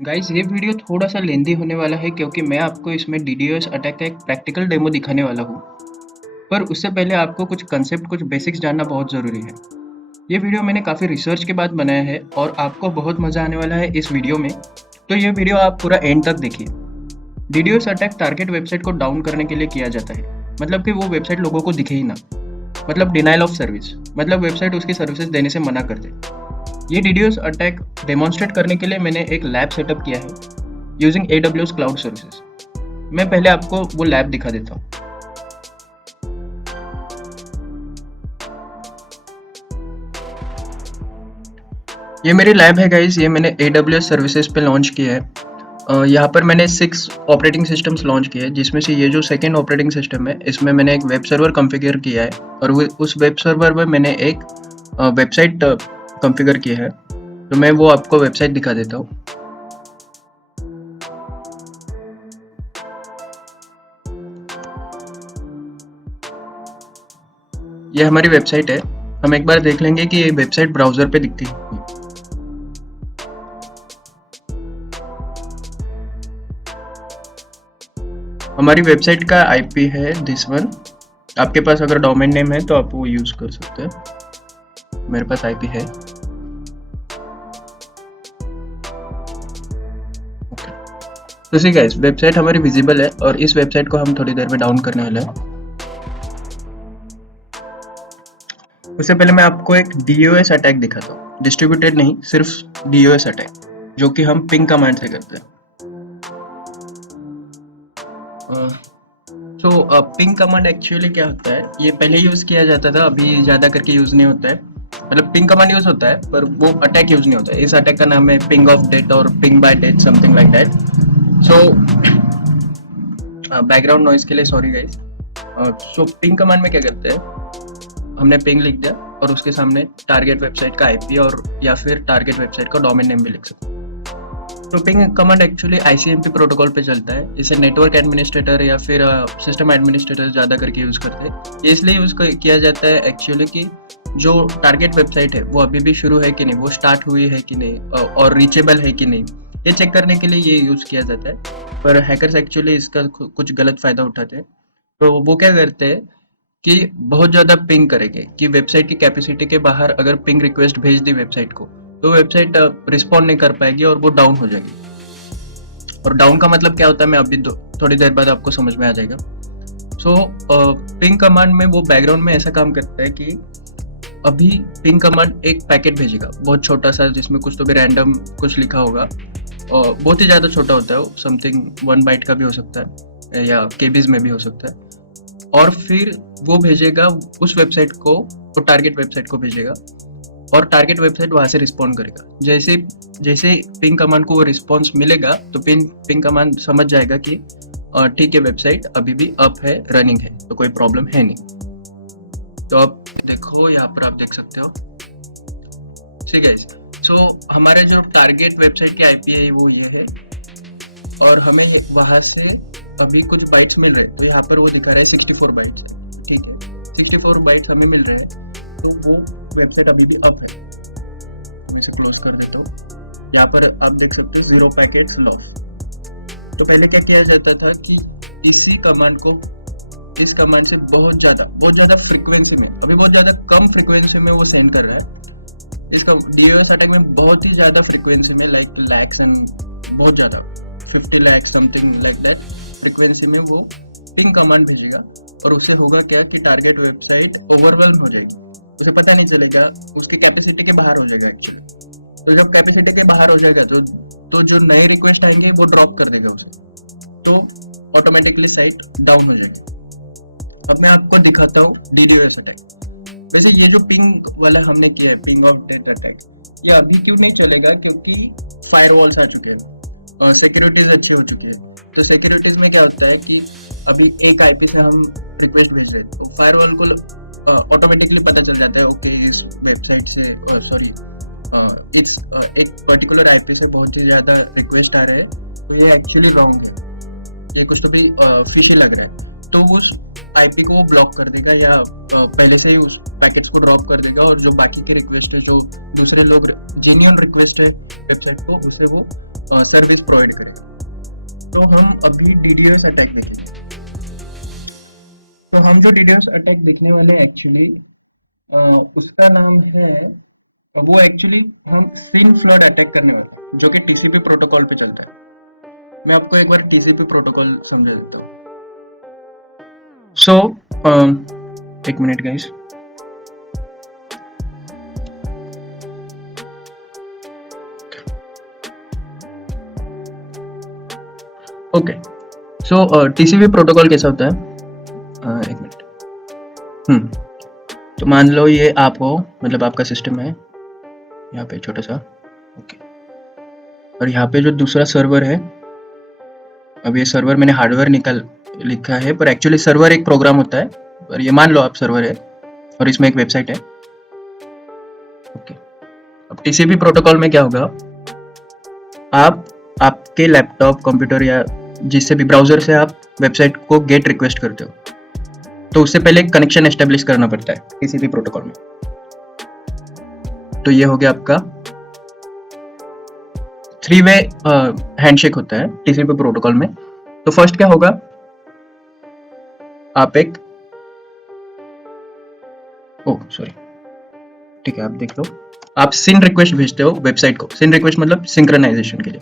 Guys ये video थोड़ा सा लेंदी होने वाला है क्योंकि मैं आपको इसमें डीडोस अटैक का एक प्रैक्टिकल डेमो दिखाने वाला हूँ। पर उससे पहले आपको कुछ कंसेप्ट, कुछ बेसिक्स जानना बहुत ज़रूरी है। ये वीडियो मैंने काफ़ी रिसर्च के बाद बनाया है और आपको बहुत मज़ा आने वाला है इस वीडियो में। तो ये वीडियो आप पूरा एंड तक देखिए। डीडोस अटैक टारगेट वेबसाइट को डाउन करने के लिए किया जाता है। मतलब कि वो वेबसाइट लोगों को दिखे ही ना। मतलब डिनाइल ऑफ सर्विस, मतलब वेबसाइट उसकी सर्विसेज देने से मना कर दे। ये डीडोस अटैक डेमोन्स्ट्रेट करने के लिए मैंने एक लैब सेटअप किया है यूजिंग AWS क्लाउड सर्विसेज। मैं पहले आपको वो लैब दिखा देता हूँ। ये मेरी लैब है गाइस, ये मैंने AWS सर्विसेज पे लॉन्च किया है। यहाँ पर मैंने 6 ऑपरेटिंग सिस्टम्स लॉन्च किए हैं, जिसमें से ये जो सेकेंड ऑपरेटिंग सिस्टम है इसमें मैंने एक वेब सर्वर कॉन्फ़िगर किया है और उस वेब सर्वर में मैंने एक वेबसाइट कॉन्फ़िगर किया है। तो मैं वो आपको वेबसाइट दिखा देता हूँ। ये हमारी वेबसाइट है। हम एक बार देख लेंगे कि ये वेबसाइट ब्राउज़र पे दिखती है। हमारी वेबसाइट का IP है दिस वन। आपके पास अगर डोमेन नेम है तो आप वो यूज़ कर सकते हैं। मेरे पास IP है। तो ठीक है, इस वेबसाइट हमारी विजिबल है और इस वेबसाइट को हम थोड़ी देर में डाउन करने वाले हैं। उससे पहले मैं आपको एक DOS अटैक दिखाता हूँ। डिस्ट्रीब्यूटेड नहीं, सिर्फ DOS अटैक, जो कि हम पिंग कमांड से करते हैं। पिंग कमांड एक्चुअली क्या होता है, ये पहले यूज़ किया जाता था, अभी ज़्यादा करके यूज़ नहीं होता है। मतलब पिंग कमांड यूज़ होता है पर वो अटैक यूज़ नहीं होता है। इस अटैक का नाम है पिंग ऑफ डेट और ping by death, something like that. So background noise के लिए सॉरी गाइस। पिंग कमांड में क्या करते हैं, हमने पिंग लिख दिया और उसके सामने टारगेट वेबसाइट का IP और या फिर टारगेट वेबसाइट का डोमेन नेम भी लिख सकते हैं। तो ping command actually ICMP protocol पे चलता है। इसे नेटवर्क एडमिनिस्ट्रेटर या फिर सिस्टम एडमिनिस्ट्रेटर ज़्यादा करके यूज़ करते हैं। ये इसलिए यूज़ किया जाता है एक्चुअली कि जो टारगेट वेबसाइट है वो अभी भी शुरू है कि नहीं, वो स्टार्ट हुई है कि नहीं और रीचेबल है कि नहीं, ये चेक करने के लिए ये यूज़ किया जाता है। पर हैकर्स एक्चुअली इसका कुछ गलत फ़ायदा उठाते हैं। तो वो क्या करते हैं कि बहुत ज़्यादा पिंग करेंगे कि वेबसाइट की कैपेसिटी के बाहर अगर पिंग रिक्वेस्ट भेज दी वेबसाइट को, तो वेबसाइट रिस्पॉन्ड नहीं कर पाएगी और वो डाउन हो जाएगी। और डाउन का मतलब क्या होता है, मैं अभी थोड़ी देर बाद आपको समझ में आ जाएगा। पिंग कमांड में वो बैकग्राउंड में ऐसा काम करता है कि अभी पिंग कमांड एक पैकेट भेजेगा, बहुत छोटा सा, जिसमें कुछ तो भी रैंडम कुछ लिखा होगा और बहुत ही ज़्यादा छोटा होता है वो, समथिंग 1 बाइट का भी हो सकता है या केबीज में भी हो सकता है। और फिर वो भेजेगा उस वेबसाइट को, वो टारगेट वेबसाइट को भेजेगा और टारगेट वेबसाइट वहाँ से रिस्पॉन्ड करेगा। जैसे जैसे पिंग कमांड को वो रिस्पॉन्स मिलेगा तो पिंग कमांड समझ जाएगा कि ठीक है, वेबसाइट अभी भी अप है, रनिंग है, तो कोई प्रॉब्लम है नहीं। तो अब देखो, यहाँ पर आप देख सकते हो। ठीक है, हमारे जो टारगेट वेबसाइट के IP है वो ये है और हमें वहाँ से अभी कुछ बाइट्स मिल रहे हैं। तो यहाँ पर वो दिखा रहा है 64 बाइट्स। ठीक है, 64 बाइट्स हमें मिल रहे हैं, तो वो वेबसाइट अभी भी अप है। मैं इसे क्लोज कर देता हूँ। यहाँ पर आप देख सकते हो 0 पैकेट्स लॉस। तो पहले क्या किया जाता था कि इसी कमांड को, इस कमांड से बहुत ज़्यादा फ्रीक्वेंसी में, अभी बहुत ज़्यादा कम फ्रीक्वेंसी में वो सेंड कर रहा है। इसका DOS अटैक में बहुत ही ज़्यादा फ्रीक्वेंसी में, लाइक लैक्स एंड बहुत ज़्यादा 50 lakh something like that frequency में वो पिंग कमांड भेजेगा और उससे होगा क्या कि टारगेट वेबसाइट ओवरवेल्म हो जाएगी। उसे पता नहीं चलेगा, उसकी कैपेसिटी के बाहर हो जाएगा एक्चुअली। तो जब कैपेसिटी के बाहर हो जाएगा तो जो नए रिक्वेस्ट आएंगे वो ड्रॉप कर देगा उसे, तो ऑटोमेटिकली साइट डाउन हो जाएगी। अब मैं आपको दिखाता हूँ DDoS अटैक। वैसे ये जो पिंग वाला हमने किया है, पिंग ऑफ डेट अटैक, ये अभी क्यों नहीं चलेगा, क्योंकि फायरवॉल्स आ चुके हैं, सिक्योरिटीज अच्छी हो चुकी है। तो सिक्योरिटीज में क्या होता है कि अभी एक IP से हम रिक्वेस्ट भेज रहे हैं तो फायरवॉल को ऑटोमेटिकली पता चल जाता है, ओके इस वेबसाइट से इस एक पर्टिकुलर IP से बहुत ही ज़्यादा रिक्वेस्ट आ रहे हैं, तो ये एक्चुअली रॉन्ग है, ये कुछ तो भी फिशी लग रहा है। तो उस IP को वो ब्लॉक कर देगा या पहले से ही उस पैकेट्स को ड्रॉप कर देगा और जो बाकी के रिक्वेस्ट है, जो दूसरे लोग जेन्युइन रिक्वेस्ट है वेबसाइट को, उसे वो सर्विस प्रोवाइड करे। तो हम अभी DDoS अटैक देखेंगे। तो हम जो DDoS अटैक देखने वाले एक्चुअली उसका नाम है, वो एक्चुअली हम सिन फ्लड अटैक करने वाले हैं, जो कि TCP प्रोटोकॉल पे चलता है। मैं आपको एक बार TCP प्रोटोकॉल समझा देता हूँ। सो एक मिनट गाइस। ओके, सो TCP प्रोटोकॉल कैसा होता है? एक मिनट। तो मान लो ये आप हो, मतलब आपका सिस्टम है यहाँ पे छोटा सा, ओके, और यहाँ पे जो दूसरा सर्वर है, अब ये सर्वर मैंने हार्डवेयर लिखा है, पर एक्चुअली सर्वर एक प्रोग्राम होता है, पर ये मान लो आप सर्वर है और इसमें एक वेबसाइट है, ओके। अब TCP प्रोटोकॉल में क्या होगा, आप आपके लैपटॉप, कंप्यूटर या जिससे भी ब्राउजर से आप वेबसाइट को गेट रिक्वेस्ट करते हो, तो उससे पहले कनेक्शन एस्टेब्लिश करना पड़ता है TCP प्रोटोकॉल में। तो ये हो गया आपका 3-वे हैंडशेक होता है TCP प्रोटोकॉल में। तो फर्स्ट क्या होगा, आप सॉरी, ठीक है, आप देख लो, आप सिन रिक्वेस्ट भेजते हो वेबसाइट को। सिन रिक्वेस्ट मतलब सिंक्रोनाइजेशन के लिए,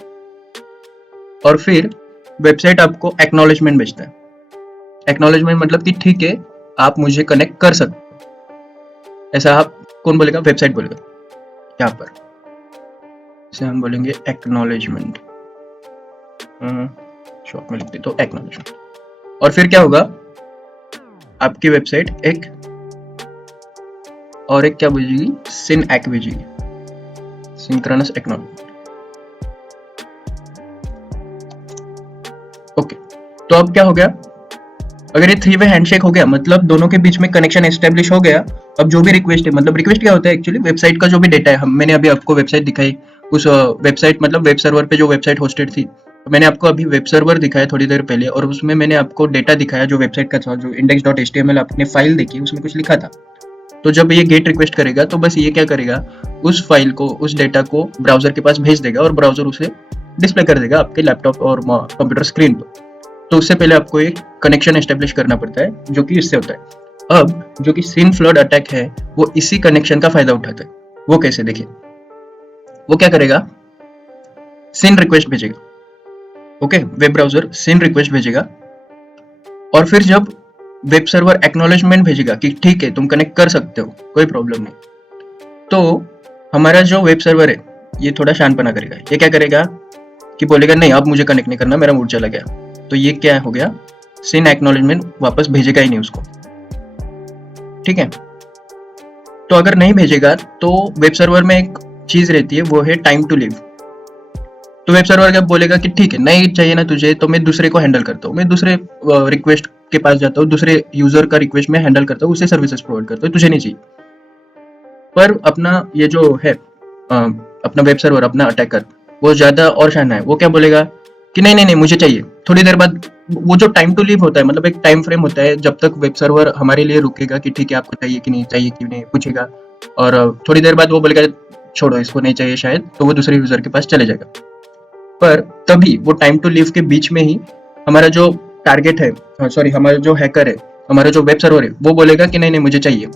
और फिर वेबसाइट आपको एक्नॉलेजमेंट भेजता है। एक्नॉलेजमेंट मतलब कि ठीक है, आप मुझे कनेक्ट कर सकते हो। ऐसा आप कौन बोलेगा? वेबसाइट बोलेगा। यहाँ पर इसे हम बोलेंगे एक्नॉलेजमेंट, शॉर्ट में लिख दे तो एक्नॉलेजमेंट। और फिर क्या होगा, आपकी वेबसाइट एक क्या भेजेगी? सिन एक् भेजेगी, सिंक्रोनस एक्नॉलेजमेंट। ओके, तो अब क्या हो गया, अगर ये 3-वे हैंडशेक हो गया, मतलब दोनों के बीच में कनेक्शन एस्टेब्लिश हो गया। अब जो भी रिक्वेस्ट है, मतलब रिक्वेस्ट क्या होता है एक्चुअली, वेबसाइट का जो भी डेटा है, मैंने अभी आपको वेबसाइट दिखाई, उस वेबसाइट मतलब वेब सर्वर पे जो वेबसाइट होस्टेड थी, तो मैंने आपको अभी वेब सर्वर दिखाया थोड़ी देर पहले, और उसमें मैंने आपको डेटा दिखाया जो वेबसाइट का था, जो index.html आपने फाइल देखी, उसमें कुछ लिखा था। तो जब ये गेट रिक्वेस्ट करेगा, तो बस ये क्या करेगा, उस फाइल को, उस डेटा को ब्राउजर के पास भेज देगा, और ब्राउजर उसे डिस्प्ले कर देगा आपके लैपटॉप और कंप्यूटर स्क्रीन पर। तो उससे पहले आपको एक कनेक्शन एस्टेब्लिश करना पड़ता है, जो कि इससे होता है। अब जो कि सिन फ्लड अटैक है, वो इसी कनेक्शन का फायदा उठाता है। वो कैसे, देखिए, वो क्या करेगा, सिन रिक्वेस्ट भेजेगा, ओके, वेब ब्राउजर सिन रिक्वेस्ट भेजेगा, और फिर जब वेब सर्वर एक्नॉलेजमेंट भेजेगा कि ठीक है, तुम कनेक्ट कर सकते हो, कोई प्रॉब्लम नहीं, तो हमारा जो वेब सर्वर है ये थोड़ा शानपना करेगा। ये क्या करेगा कि बोलेगा नहीं, अब मुझे कनेक्ट नहीं करना, मेरा मूड चला गया। तो ये क्या हो गया, सिन एक्नॉलेजमेंट वापस भेजेगा ही नहीं उसको, ठीक है। तो अगर नहीं भेजेगा, तो वेब सर्वर में एक चीज रहती है, वो है टाइम टू लीव। तो वेब सर्वर क्या बोलेगा कि ठीक है, नहीं चाहिए ना तुझे, तो मैं दूसरे को हैंडल करता हूँ, मैं दूसरे रिक्वेस्ट के पास जाता हूँ, दूसरे यूजर का रिक्वेस्ट में हैंडल करता हूँ, उसे सर्विसेज प्रोवाइड करता हूँ, तुझे नहीं चाहिए। पर अपना ये जो है अपना वेब सर्वर, अपना अटैकर, वो ज्यादा और शाना है। वो क्या बोलेगा कि नहीं नहीं नहीं, मुझे चाहिए। थोड़ी देर बाद वो जो टाइम टू लीव होता है, मतलब एक टाइम फ्रेम होता है जब तक वेब सर्वर हमारे लिए रुकेगा कि ठीक है, आपको चाहिए कि नहीं पूछेगा, और थोड़ी देर बाद वो बोलेगा छोड़ो, इसको नहीं चाहिए शायद, तो वो दूसरे यूजर के पास चले जाएगा। पर तभी वो टाइम टू लीव के बीच में ही हमारा जो टारगेट है, सॉरी, हमारा जो हैकर है, हमारा जो वेब सर्वर है, वो बोलेगा कि नहीं नहीं, मुझे चाहिए।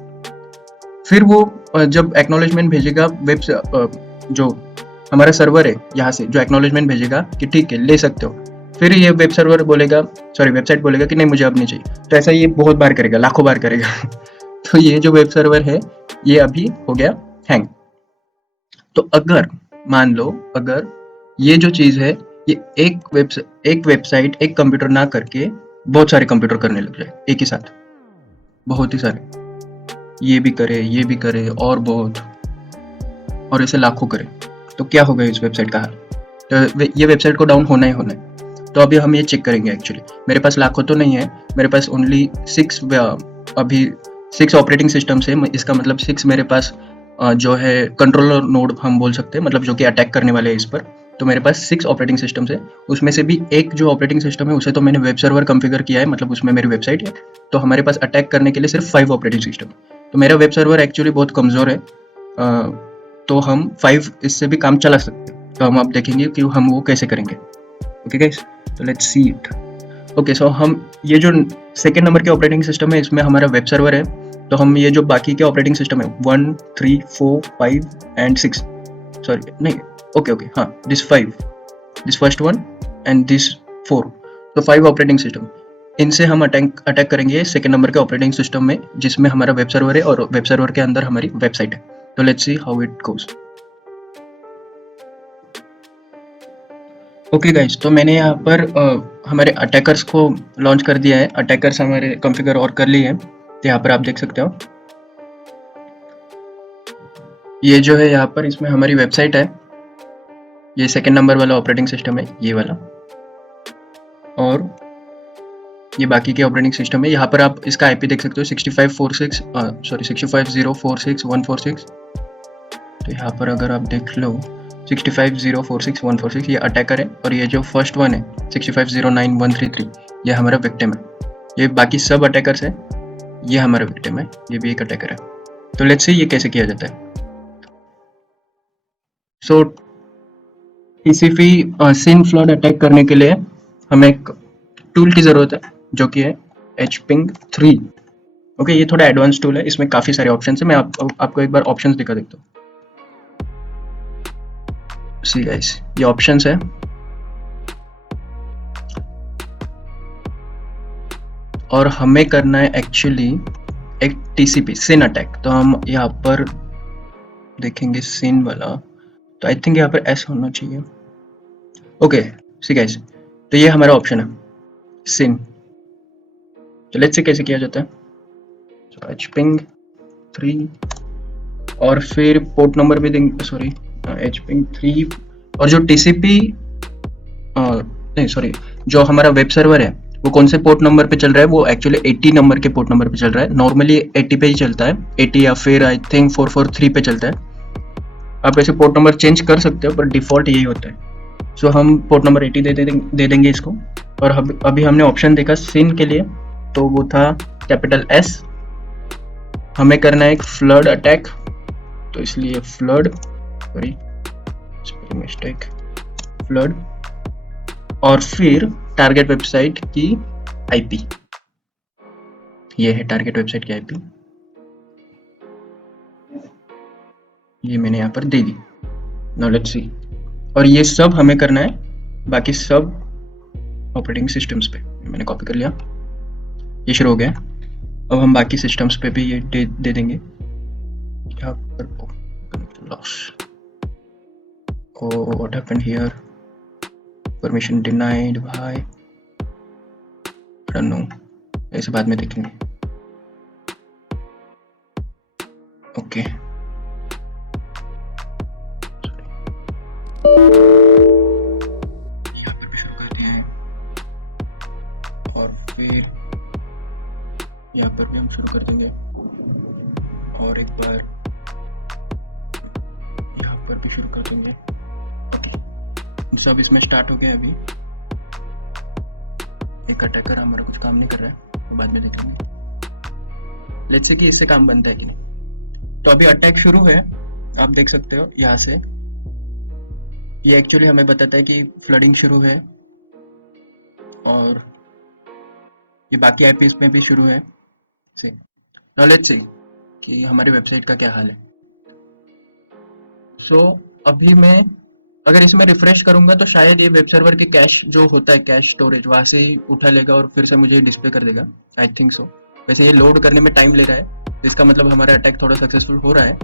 फिर वो जब एक्नॉलेजमेंट भेजेगा, जो हमारा सर्वर है यहाँ से जो एक्नॉलेजमेंट भेजेगा कि ठीक है, ले सकते हो, फिर ये वेब सर्वर बोलेगा, सॉरी, वेबसाइट बोलेगा कि नहीं, मुझे अब नहीं चाहिए। तो ऐसा ये बहुत बार करेगा, लाखों बार करेगा। तो ये जो वेब सर्वर है, ये अभी हो गया हैंग। तो अगर मान लो, अगर ये जो चीज है, ये एक वेबसाइट, एक कंप्यूटर ना करके बहुत सारे कंप्यूटर करने लग जाए एक ही साथ, बहुत ही सारे, ये भी करे और बहुत, और ऐसे लाखों करे, तो क्या होगा इस वेबसाइट का हाल? तो ये वेबसाइट को डाउन होना ही होना है। तो अभी हम ये चेक करेंगे। एक्चुअली मेरे पास लाखों तो नहीं है, मेरे पास ओनली 6 ऑपरेटिंग सिस्टम्स है। इसका मतलब 6 मेरे पास जो है कंट्रोलर नोड हम बोल सकते हैं, मतलब जो कि अटैक करने वाले हैं इस पर। तो मेरे पास 6 ऑपरेटिंग सिस्टम्स है, उसमें से भी एक जो ऑपरेटिंग सिस्टम है उसे तो मैंने वेब सर्वर कॉन्फ़िगर किया है, मतलब उसमें मेरी वेबसाइट है। तो हमारे पास अटैक करने के लिए सिर्फ 5 ऑपरेटिंग सिस्टम। तो मेरा वेब सर्वर एक्चुअली बहुत कमज़ोर है, तो हम 5 इससे भी काम चला सकते हैं। तो हम अब देखेंगे कि हम वो कैसे करेंगे। ओके गाइस, तो लेट्स सी इट। ओके, सो हम ये जो सेकेंड नंबर के ऑपरेटिंग सिस्टम है, इसमें हमारा वेब सर्वर है। तो हम ये जो बाकी के ऑपरेटिंग सिस्टम है 1, 3, 4, 5 एंड 6, सॉरी नहीं, ओके हाँ, this 5, this first one and this 4, तो 5 ऑपरेटिंग सिस्टम, इनसे हम अटैक करेंगे सेकेंड नंबर के ऑपरेटिंग सिस्टम में, जिसमें हमारा वेब सर्वर है और वेब सर्वर के अंदर हमारी वेबसाइट है। तो let's see how it goes. Okay guys, तो मैंने यहाँ पर हमारे अटैकर्स को लॉन्च कर दिया है। अटैकर्स हमारे कॉन्फ़िगर और कर लिए हैं, तो यहाँ पर आप देख सकते हो। ये जो है यहाँ पर, इसमें हमारी वेबसाइट है। ये सेकेंड नंबर वाला ऑपरेटिंग सिस्टम है, ये वाला, और ये बाकी के ऑपरेटिंग सिस्टम है। यहाँ पर आप इसका आईपी देख सकते हो 65046146, तो यहाँ पर अगर आप देख लो 65046146 ये अटैकर है, और ये जो फर्स्ट वन है 6509,133 ये हमारा विक्टिम है। ये बाकी सब अटैकर्स है, ये हमारा विक्टिम है, ये भी एक अटैकर है। तो लेट्स सी ये कैसे किया जाता है। सो टीसीपी सिन फ्लड अटैक करने के लिए हमें एक टूल की ज़रूरत है, जो कि है hping3। ओके, ये थोड़ा एडवांस टूल है, इसमें काफ़ी सारे ऑप्शन है। मैं आपको एक बार ऑप्शंस दिखा देता हूँ। सी गाइस, ये ऑप्शंस है, और हमें करना है एक्चुअली एक टीसीपी सिन अटैक। तो हम यहाँ पर देखेंगे सिन वाला, तो आई थिंक यहाँ पर एस होना चाहिए। ओके सी गाइस, तो ये हमारा ऑप्शन है सिन। तो लेट्स से कैसे किया जाता है। तो hping3, और फिर पोर्ट नंबर भी देंगे, सॉरी hping3, और जो टीसीपी नहीं सॉरी, जो हमारा वेब सर्वर है वो कौन से पोर्ट नंबर पे चल रहा है, वो एक्चुअली 80 नंबर के पोर्ट नंबर पे चल रहा है। नॉर्मली 80 पे ही चलता है, 80 या फिर आई थिंक 443 पे चलता है। आप ऐसे पोर्ट नंबर चेंज कर सकते हो, पर डिफ़ॉल्ट यही होता है। सो हम पोर्ट नंबर 80 दे देंगे इसको। और अभी हमने ऑप्शन देखा सिन के लिए, तो वो था कैपिटल एस। हमें करना है एक फ्लड अटैक, तो इसलिए फ्लड, सॉरी मिस्टेक, फ्लड, और फिर टारगेट वेबसाइट की आईपी, ये है टारगेट वेबसाइट की आईपी, ये मैंने यहाँ पर दे दी। नाउ लेट्स सी, और ये सब हमें करना है बाकी सब ऑपरेटिंग सिस्टम्स पे। मैंने कॉपी कर लिया, ये शुरू हो गया। अब हम बाकी सिस्टम्स पे भी ये दे देंगे। यहाँ पर loss, oh what happened here, permission denied by, I don't know, ऐसे बाद में देखेंगे। ओके, यहाँ पर भी शुरू करते हैं, और फिर यहाँ पर भी हम शुरू कर देंगे, और एक बार यहाँ पर भी शुरू कर देंगे। ओके, सब इसमें स्टार्ट हो गया। अभी एक अटैकर हमारा कुछ काम नहीं कर रहा है, वो बाद में देखेंगे। लेट्स से कि इससे काम बनता है कि नहीं। तो अभी अटैक शुरू है, आप देख सकते हो यहाँ से। ये एक्चुअली हमें बताता है कि फ्लडिंग शुरू है, और ये बाकी आईपीस में भी शुरू है। नाउ लेट्स सी कि हमारी वेबसाइट का क्या हाल है। सो अभी मैं अगर इसमें रिफ्रेश करूंगा तो शायद ये वेब सर्वर के कैश जो होता है, कैश स्टोरेज, वहां से ही उठा लेगा और फिर से मुझे डिस्प्ले कर देगा। I think so. वैसे ये लोड करने में टाइम ले रहा है, इसका मतलब हमारा अटैक थोड़ा सक्सेसफुल हो रहा है,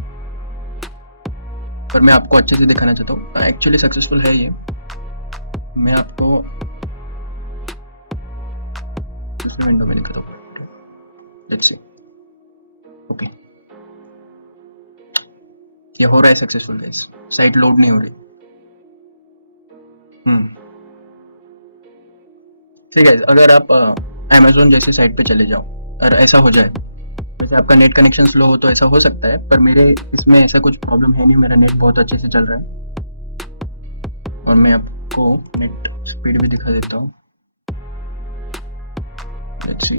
पर मैं आपको अच्छे से दिखाना चाहता हूँ। एक्चुअली सक्सेसफुल है ये, मैं आपको दूसरे विंडो में दिखाता हूँ। Let's C. ओके, ये हो रहा है सक्सेसफुल गाइस, साइट लोड नहीं हो रही। ठीक है, अगर आप अमेज़न जैसी साइट पे चले जाओ और ऐसा हो जाए, वैसे आपका नेट कनेक्शन स्लो हो तो ऐसा हो सकता है, पर मेरे इसमें ऐसा कुछ प्रॉब्लम है नहीं, मेरा नेट बहुत अच्छे से चल रहा है। और मैं आपको नेट स्पीड भी दिखा देता हूँ। Let's see,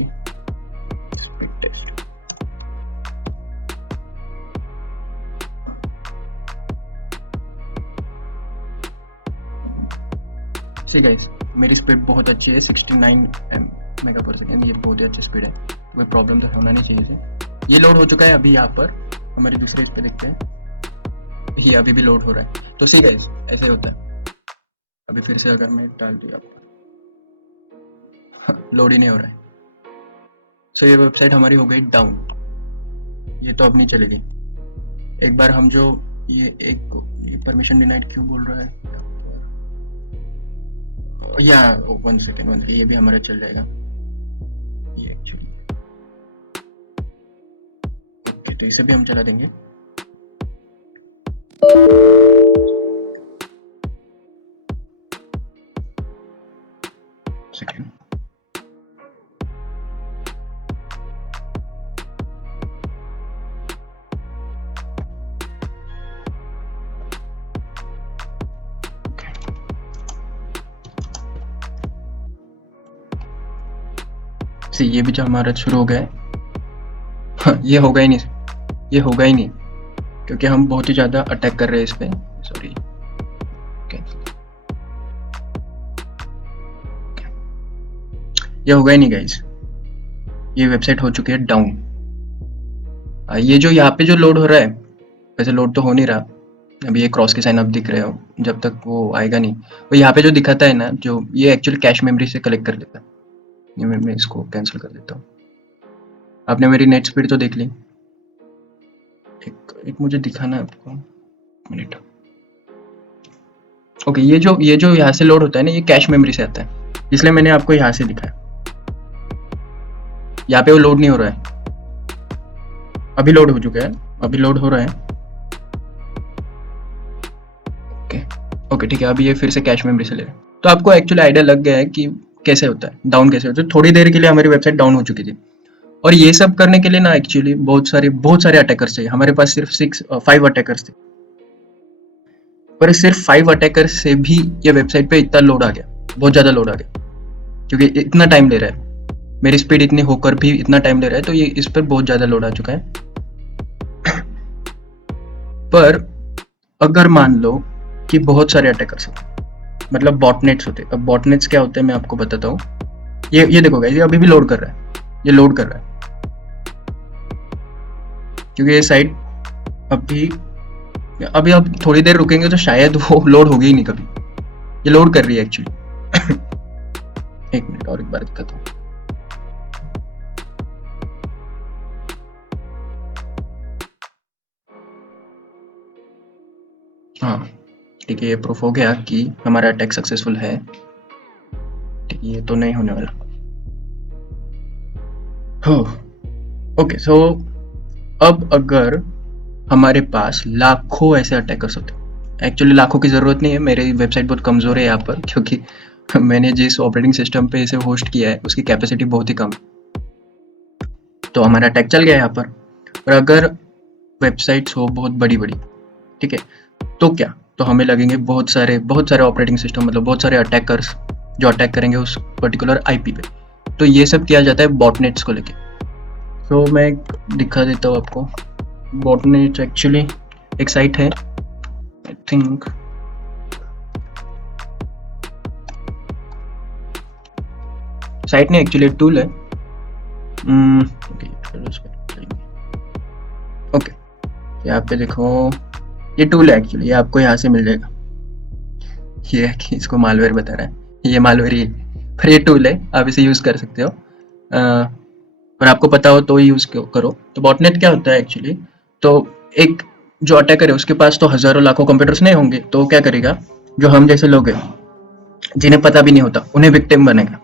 speed test. See guys, मेरी स्पीड बहुत अच्छी है, 69 मेगा पर सेकेंड, ये बहुत ही अच्छी स्पीड है, कोई प्रॉब्लम तो होना नहीं चाहिए इसे। ये लोड हो चुका है अभी यहाँ पर, हमारी दूसरे इस पे देखते हैं, ये अभी भी लोड हो रहा है। तो सी गाइस, ऐसे होता है। अभी फिर से अगर मैं डाल दिया आपको, लोड ही नहीं हो रहा है। सो ये वेबसाइट हमारी हो गई डाउन, ये तो अब नहीं चलेगी। एक बार हम जो ये परमिशन डिनाइड क्यों बोल रहा है या 1 सेकेंड, ये भी हमारा चल जाएगा ये एक्चुअली। ओके, तो इसे भी हम चला देंगे। सेकेंड, ये भी जो हमारा शुरू हो गया है। ये होगा ही नहीं, ये होगा ही नहीं, क्योंकि हम बहुत ही ज़्यादा अटैक कर रहे हैं इस पे। सॉरी, ये होगा ही नहीं गाइस, ये वेबसाइट हो चुकी है डाउन। ये जो यहाँ पे जो लोड हो रहा है, वैसे लोड तो हो नहीं रहा अभी, ये क्रॉस के साइन आप दिख रहे हो, जब तक वो आएगा नहीं। वो यहाँ पे जो दिखाता है ना, जो ये एक्चुअली कैश मेमोरी से कलेक्ट कर लेता है। ये मैं इसको कैंसिल कर देता हूँ। आपने मेरी नेट स्पीड तो देख ली, एक मुझे दिखाना है आपको, मिनट। ओके, ये जो यहाँ से लोड होता है ना, ये कैश मेमोरी से आता है, इसलिए मैंने आपको यहाँ से दिखाया। यहाँ पे वो लोड नहीं हो रहा है, अभी लोड हो चुका है, अभी लोड हो रहा है। ओके ठीक है, अभी ये फिर से कैश मेमोरी से ले रहा है। तो आपको एक्चुअली आइडिया लग गया है कि कैसे होता है डाउन, कैसे होता है। थोड़ी देर के लिए हमारी वेबसाइट डाउन हो चुकी थी, और ये सब करने के लिए ना एक्चुअली बहुत सारे अटैकर्स थे। हमारे पास सिर्फ 5 अटैकर्स थे, पर सिर्फ 5 अटैकर्स से भी ये वेबसाइट पे इतना लोड आ गया, बहुत ज़्यादा लोड आ गया, क्योंकि इतना टाइम ले रहा है। मेरी स्पीड इतनी होकर भी इतना टाइम ले रहा है, तो ये इस पर बहुत ज़्यादा लोड आ चुका है। पर अगर मान लो कि बहुत सारे अटैकर्स होते, मतलब बॉटनेट्स होते। अब बॉटनेट्स क्या होते हैं मैं आपको बताता हूँ। ये देखो गाइस, ये अभी भी लोड कर रहा है, ये लोड कर रहा है, क्योंकि ये साइट अभी अब थोड़ी देर रुकेंगे तो शायद वो लोड होगी ही नहीं कभी। ये लोड कर रही है एक्चुअली। एक मिनट और एक बार दिखाता हूँ। हाँ ठीक है, ये प्रूफ हो गया कि हमारा अटैक सक्सेसफुल है। ठीक है, ये तो नहीं होने वाला। ओके, सो अब अगर हमारे पास लाखों ऐसे अटैकर्स होते, एक्चुअली लाखों की ज़रूरत नहीं है, मेरी वेबसाइट बहुत कमज़ोर है यहाँ पर, क्योंकि मैंने जिस ऑपरेटिंग सिस्टम पे इसे होस्ट किया है उसकी कैपेसिटी बहुत ही कम, तो हमारा अटैक चल गया यहाँ पर। और अगर वेबसाइट्स हो बहुत बड़ी बड़ी, ठीक है, तो क्या, तो हमें लगेंगे बहुत सारे ऑपरेटिंग सिस्टम, मतलब बहुत सारे अटैकर्स जो अटैक करेंगे उस पर्टिकुलर आईपी पे। तो ये सब किया जाता है बॉटनेट्स को लेके। तो मैं दिखा देता हूँ आपको। बॉटनेट एक्चुअली एक साइट है, आई थिंक साइट नहीं, एक्चुअली टूल है। ओके, यहाँ पे देखो, ये टूल है एक्चुअली, ये आपको यहाँ से मिल जाएगा। ये कि इसको मालवेयर बता रहा है, ये मालवेयर ही, पर ये टूल है, आप इसे यूज़ कर सकते हो, और आपको पता हो तो यूज़ करो। तो बॉटनेट क्या होता है एक्चुअली, तो एक जो अटैकर है उसके पास तो हज़ारों लाखों कंप्यूटर्स नहीं होंगे, तो क्या करेगा, जो हम जैसे लोग हैं जिन्हें पता भी नहीं होता, उन्हें विक्टिम बनेगा।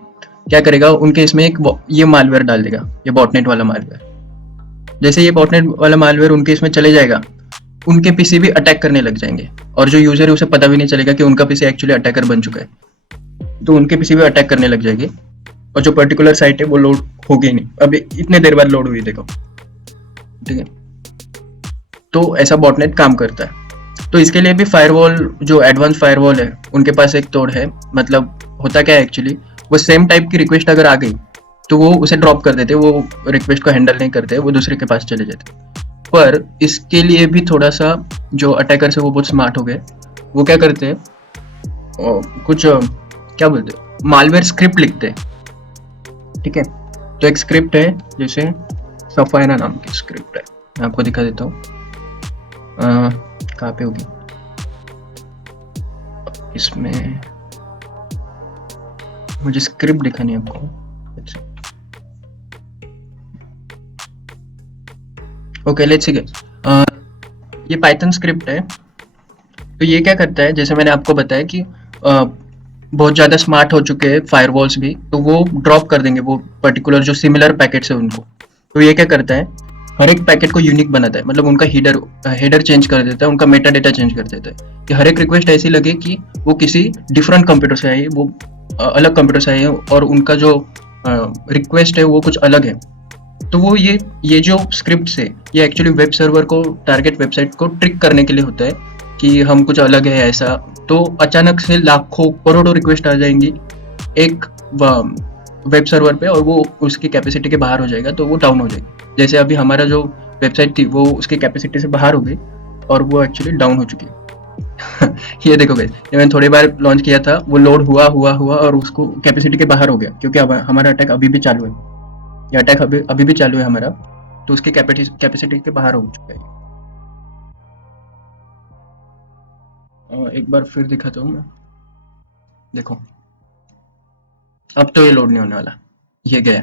क्या करेगा, उनके इसमें एक ये मालवेयर डाल देगा, ये बॉटनेट वाला मालवेयर। जैसे ये बॉटनेट वाला मालवेयर उनके इसमें चले जाएगा, उनके पीसी भी अटैक करने लग जाएंगे, और जो यूजर है उसे पता भी नहीं चलेगा कि उनका पीसी एक्चुअली अटैकर बन चुका है, तो उनके पीसी भी अटैक करने लग जाएगी, और जो पर्टिकुलर साइट है वो लोड होगी नहीं। अभी इतने देर बाद लोड हुई, देखो, ठीक है। तो ऐसा बॉटनेट काम करता है। तो इसके लिए भी फायरवॉल, जो एडवांस फायरवॉल है उनके पास एक तोड़ है। मतलब होता क्या है एक्चुअली, वो सेम टाइप की रिक्वेस्ट अगर आ गई तो वो उसे ड्रॉप कर देते, वो रिक्वेस्ट को हैंडल नहीं करते, वो दूसरे के पास चले जाते। पर इसके लिए भी थोड़ा सा जो अटैकर्स है वो बहुत स्मार्ट हो गए। वो क्या करते हैं, कुछ क्या बोलते हो, मालवेयर स्क्रिप्ट लिखते हैं, ठीक है। तो एक स्क्रिप्ट है जैसे सफायरा नाम की स्क्रिप्ट है, मैं आपको दिखा देता हूँ। कहाँ पे होगी इसमें, मुझे स्क्रिप्ट दिखानी है आपको। ओके लेट्स सी, ये पाइथन स्क्रिप्ट है। तो ये क्या करता है, जैसे मैंने आपको बताया कि बहुत ज़्यादा स्मार्ट हो चुके हैं फायरवॉल्स भी, तो वो ड्रॉप कर देंगे वो पर्टिकुलर जो सिमिलर पैकेट्स है उनको। तो ये क्या करता है, हर एक पैकेट को यूनिक बनाता है, मतलब उनका हेडर चेंज कर देता है, उनका मेटा डेटा चेंज कर देता है कि हर एक रिक्वेस्ट ऐसी लगे कि वो किसी डिफरेंट कंप्यूटर से आई, वो अलग कंप्यूटर से आई है, और उनका जो रिक्वेस्ट है वो कुछ अलग है। तो वो ये जो स्क्रिप्ट है ये एक्चुअली वेब सर्वर को, टारगेट वेबसाइट को ट्रिक करने के लिए होता है कि हम कुछ अलग है ऐसा। तो अचानक से लाखों करोड़ों रिक्वेस्ट आ जाएंगी एक वेब सर्वर पे, और वो उसकी कैपेसिटी के बाहर हो जाएगा, तो वो डाउन हो जाएगी। जैसे अभी हमारा जो वेबसाइट थी वो उसकी कैपेसिटी से बाहर हो गई और वो एक्चुअली डाउन हो चुकी है। ये देखो गाइस, ये मैंने थोड़ी बार लॉन्च किया था, वो लोड हुआ और उसको कैपेसिटी के बाहर हो गया, क्योंकि अब हमारा अटैक अभी भी चालू है, ये अटैक अभी भी चालू है हमारा, तो उसकी कैपेसिटी के बाहर हो चुका है। एक बार फिर दिखाता हूँ मैं, देखो अब तो ये लोड नहीं होने वाला, ये गया।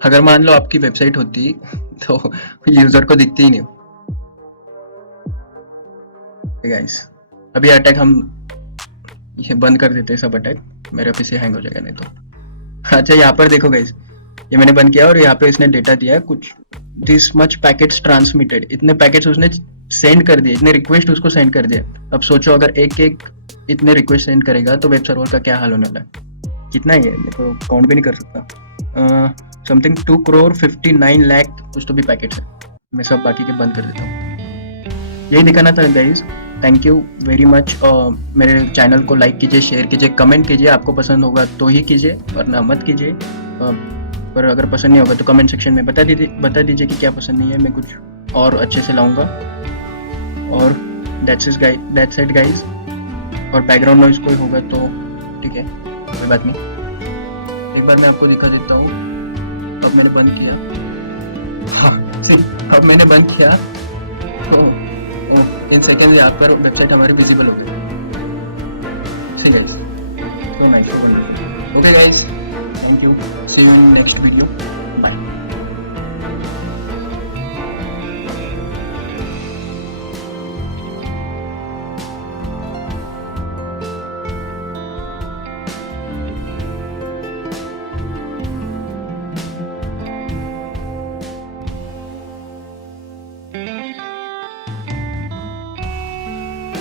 अगर मान लो आपकी वेबसाइट होती तो यूजर को दिखती ही नहीं। गाइस अभी अटैक हम ये बंद कर देते हैं, सब अटैक, मेरा पीसी हैंग हो जाएगा नहीं तो। अच्छा यहाँ पर देखो गाइस, ये मैंने बंद किया और यहाँ पे इसने डेटा दिया है कुछ, दिस मच पैकेट्स ट्रांसमिटेड, इतने पैकेट्स उसने सेंड कर दिए, इतने रिक्वेस्ट उसको सेंड कर दिया। अब सोचो अगर एक एक इतने रिक्वेस्ट सेंड करेगा तो वेब सर्वर का क्या हाल होने वाला है। कितना ही है, मेरे को काउंट भी नहीं कर सकता, समथिंग 2,59 लाख कुछ तो भी पैकेट्स है। मैं सब बाकी के बंद कर देता हूँ। यही दिखाना था guys, thank you very much. मेरे चैनल को लाइक कीजिए, शेयर कीजिए, कमेंट कीजिए, आपको पसंद होगा तो ही कीजिए वरना मत कीजिए। पर अगर पसंद नहीं होगा तो कमेंट सेक्शन में बता दीजिए कि क्या पसंद नहीं है, मैं कुछ और अच्छे से लाऊंगा। और दैट्स इट गाइज। और बैकग्राउंड नॉइज कोई होगा तो ठीक है, कोई बात नहीं। एक बार मैं आपको दिखा देता हूँ, अब मैंने बंद किया, हाँ अब मैंने बंद किया तो इन सेकेंड यहाँ पर वेबसाइट हमारी विजिबल हो गई। See guys, so nice. Okay guys, thank you, see you in next video.